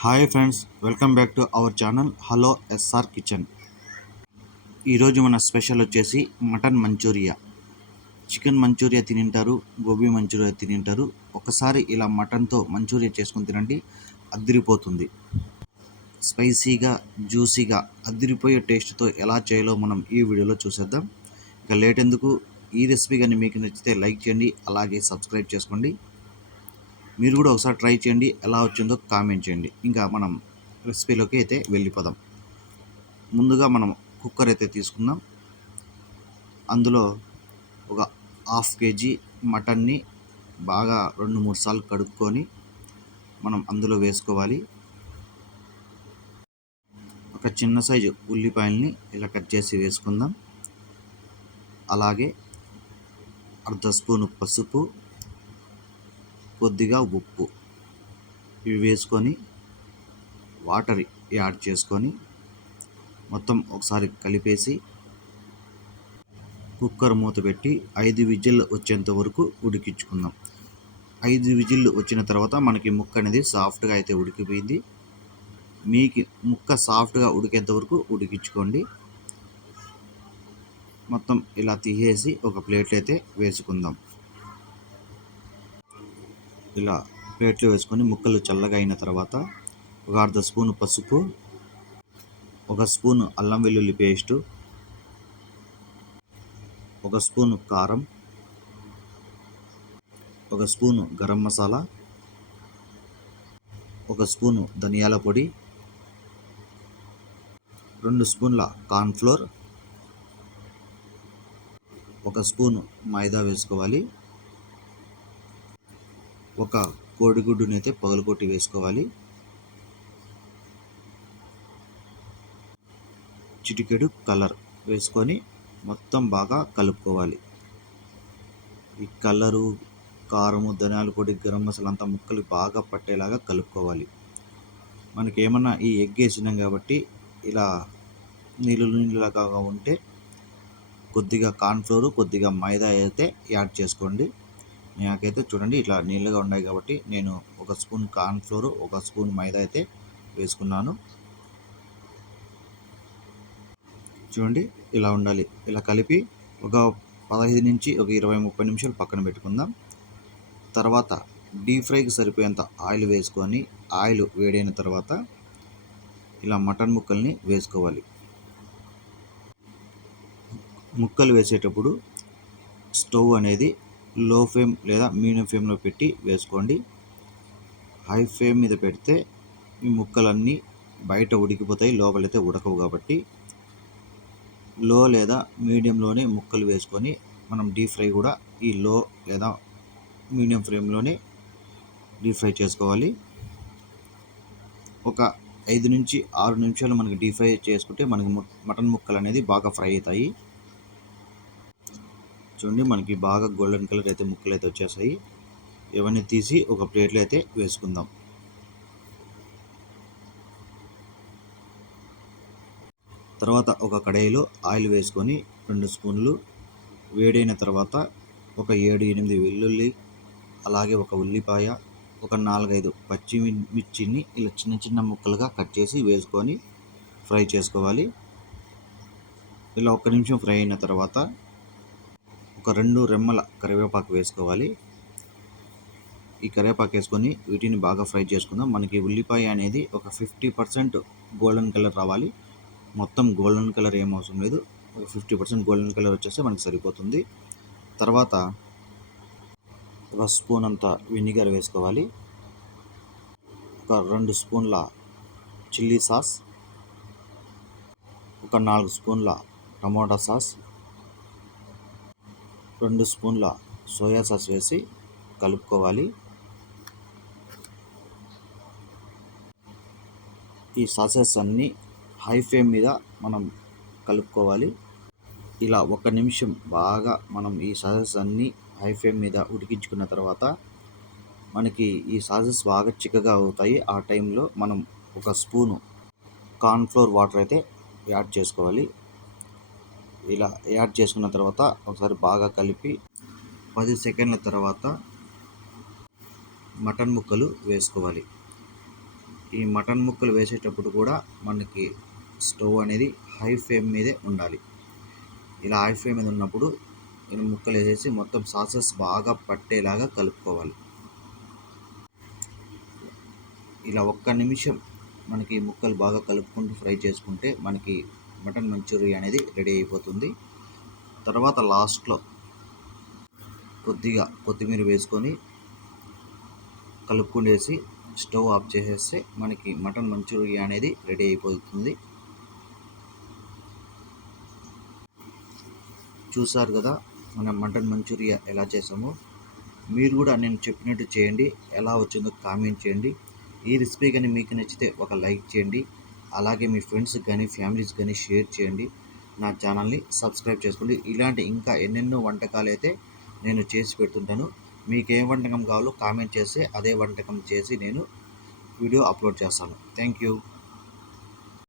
Hi friends, welcome back to our channel hello SR kitchen. ఈరోజు మన special వచ్చేసి mutton manchuria. Chicken manchuria తినింటారు, gobi manchuria తినింటారు. ఒకసారి ఇలా మటన్తో మంచూరియా చేసుకుని తినండి, అద్దిరిపోతుంది. స్పైసీగా, జ్యూసీగా, అద్దిరిపోయే టేస్ట్తో ఎలా చేయాలో మనం ఈ వీడియోలో చూసేద్దాం. ఇక లేట్ ఎందుకు, ఈ రెసిపీ కానీ మీకు నచ్చితే లైక్ చేయండి, అలాగే సబ్స్క్రైబ్ చేసుకోండి. మీరు కూడా ఒకసారి ట్రై చేయండి, ఎలా వచ్చిందో కామెంట్ చేయండి. ఇంకా మనం రెసిపీలోకి అయితే వెళ్ళిపోదాం. ముందుగా మనం కుక్కర్ అయితే తీసుకుందాం. అందులో ఒక హాఫ్ కేజీ మటన్ని బాగా 2-3 సార్లు కడుక్కొని మనం అందులో వేసుకోవాలి. ఒక చిన్న సైజు ఉల్లిపాయల్ని ఇలా కట్ చేసి వేసుకుందాం. అలాగే అర్ధ స్పూను పసుపు, కొద్దిగా ఉప్పు ఇవి వేసుకొని వాటర్ యాడ్ చేసుకొని మొత్తం ఒకసారి కలిపేసి కుక్కర్ మూత పెట్టి 5 విజిల్ వచ్చేంత వరకు ఉడికించుకుందాం. 5 విజిల్లు వచ్చిన తర్వాత మనకి ముక్క అనేది సాఫ్ట్గా అయితే ఉడికిపోయింది. మీకు ముక్క సాఫ్ట్గా ఉడికేంత వరకు ఉడికించుకోండి. మొత్తం ఇలా తీసేసి ఒక ప్లేట్లో అయితే వేసుకుందాం. ఇలా ప్లేట్లో వేసుకొని ముక్కలు చల్లగా అయిన తర్వాత ఒక అర్ధ స్పూను పసుపు, ఒక స్పూను అల్లం వెల్లుల్లి పేస్టు, ఒక స్పూను కారం, ఒక స్పూను గరం మసాలా, ఒక స్పూను ధనియాల పొడి, 2 స్పూన్ల కార్న్ఫ్లోర్, ఒక స్పూను మైదా వేసుకోవాలి. ఒక కోడిగుడ్డుని అయితే పగలగొట్టి వేసుకోవాలి. చిటికెడు కలర్ వేసుకొని మొత్తం బాగా కలుపుకోవాలి. ఈ కలరు, కారము, ధనియాల పొడి, గరం మసాలా అంతా ముక్కలు బాగా పట్టేలాగా కలుపుకోవాలి. మనకి ఏమన్నా ఈ ఎగ్ వేసినాం కాబట్టి ఇలా నీళ్ళలాగా ఉంటే కొద్దిగా కార్న్ఫ్లోర్, కొద్దిగా మైదా అయితే యాడ్ చేసుకోండి. నాకైతే చూడండి ఇట్లా నీళ్ళగా ఉన్నాయి కాబట్టి నేను ఒక స్పూన్ కార్న్ఫ్లోర్, ఒక స్పూన్ మైదా అయితే వేసుకున్నాను. చూడండి ఇలా ఉండాలి. ఇలా కలిపి ఒక 15 నుంచి ఒక 20-30 నిమిషాలు పక్కన పెట్టుకుందాం. తర్వాత డీప్ ఫ్రైకి సరిపోయేంత ఆయిల్ వేసుకొని ఆయిల్ వేడైన తర్వాత ఇలా మటన్ ముక్కల్ని వేసుకోవాలి. ముక్కలు వేసేటప్పుడు స్టవ్ అనేది లో ఫ్లేమ్ లేదా మీడియం ఫ్లేమ్లో పెట్టి వేసుకోండి. హై ఫ్లేమ్ మీద పెడితే ఈ ముక్కలన్నీ బయట ఉడికిపోతాయి, లోపలైతే ఉడకవు. కాబట్టి లో లేదా మీడియంలోనే ముక్కలు వేసుకొని మనం డీప్ ఫ్రై కూడా ఈ లో లేదా మీడియం ఫ్లేమ్లోనే డీప్ ఫ్రై చేసుకోవాలి. ఒక 5 నుంచి 6 నిమిషాలు మనకి డీప్ ఫ్రై చేసుకుంటే మనకి మటన్ ముక్కలు అనేది బాగా ఫ్రై అవుతాయి. చూడండి మనకి బాగా గోల్డెన్ కలర్ అయితే ముక్కలు అయితే వచ్చేసాయి. ఇవన్నీ తీసి ఒక ప్లేట్లో అయితే వేసుకుందాం. తర్వాత ఒక కడాయిలో ఆయిల్ వేసుకొని 2 స్పూన్లు వేడైన తర్వాత ఒక 7-8 వెల్లుల్లి, అలాగే ఒక ఉల్లిపాయ, ఒక 4-5 పచ్చిమిర్చిని ఇలా చిన్న చిన్న ముక్కలుగా కట్ చేసి వేసుకొని ఫ్రై చేసుకోవాలి. ఇలా 1 నిమిషం ఫ్రై అయిన తర్వాత ఒక 2 రెమ్మల కరివేపాకు వేసుకోవాలి. ఈ కరివేపాకు వేసుకొని వీటిని బాగా ఫ్రై చేసుకుందాం. మనకి ఉల్లిపాయ అనేది ఒక 50% గోల్డెన్ కలర్ రావాలి. మొత్తం గోల్డెన్ కలర్ ఏం అవసరం లేదు, ఒక 50% గోల్డెన్ కలర్ వచ్చేస్తే మనకి సరిపోతుంది. తర్వాత ఒక స్పూన్ అంత వెనిగర్ వేసుకోవాలి. ఒక 2 స్పూన్ల చిల్లీ సాస్, ఒక 4 స్పూన్ల టమోటా సాస్, 2 స్పూన్ల సోయా సాస్ వేసి కలుపుకోవాలి. ఈ సాసెస్ అన్నీ హై ఫ్లేమ్ మీద మనం కలుపుకోవాలి. ఇలా 1 నిమిషం బాగా మనం ఈ సాసెస్ అన్నీ హై ఫ్లేమ్ మీద ఉడికించుకున్న తర్వాత మనకి ఈ సాసెస్ బాగా చిక్కగా అవుతాయి. ఆ టైంలో మనం ఒక స్పూను కార్న్ఫ్లోర్ వాటర్ అయితే యాడ్ చేసుకోవాలి. ఇలా యాడ్ చేసుకున్న తర్వాత ఒకసారి బాగా కలిపి 10 సెకండ్ల తర్వాత మటన్ ముక్కలు వేసుకోవాలి. ఈ మటన్ ముక్కలు వేసేటప్పుడు కూడా మనకి స్టవ్ అనేది హై ఫ్లేమ్ మీదే ఉండాలి. ఇలా హై ఫ్లేమ్ మీద ఉన్నప్పుడు ఈ ముక్కలు వేసేసి మొత్తం సాసెస్ బాగా పట్టేలాగా కలుపుకోవాలి. ఇలా ఒక్క నిమిషం మనకి ముక్కలు బాగా కలుపుకుంటూ ఫ్రై చేసుకుంటే మనకి మటన్ మంచూరియా అనేది రెడీ అయిపోతుంది. తర్వాత లాస్ట్లో కొద్దిగా కొత్తిమీర వేసుకొని కలుపుకునేసి స్టవ్ ఆఫ్ చేసేస్తే మనకి మటన్ మంచూరియా అనేది రెడీ అయిపోతుంది. చూసారు కదా మనం మటన్ మంచూరియా ఎలా చేసామో. మీరు కూడా నేను చెప్పినట్టు చేయండి. ఎలా వచ్చిందో కామెంట్ చేయండి. ఈ రెసిపీ కానీ మీకు నచ్చితే ఒక లైక్ చేయండి. అలాగే మీ ఫ్రెండ్స్కి కానీ ఫ్యామిలీస్ కానీ షేర్ చేయండి. నా ఛానల్ని సబ్స్క్రైబ్ చేసుకోండి. ఇలాంటి ఇంకా ఎన్నెన్నో వంటకాలు అయితే నేను చేసి పెడుతుంటాను. మీకు ఏ వంటకం కావాలో కామెంట్ చేస్తే అదే వంటకం చేసి నేను వీడియో అప్లోడ్ చేస్తాను. Thank you.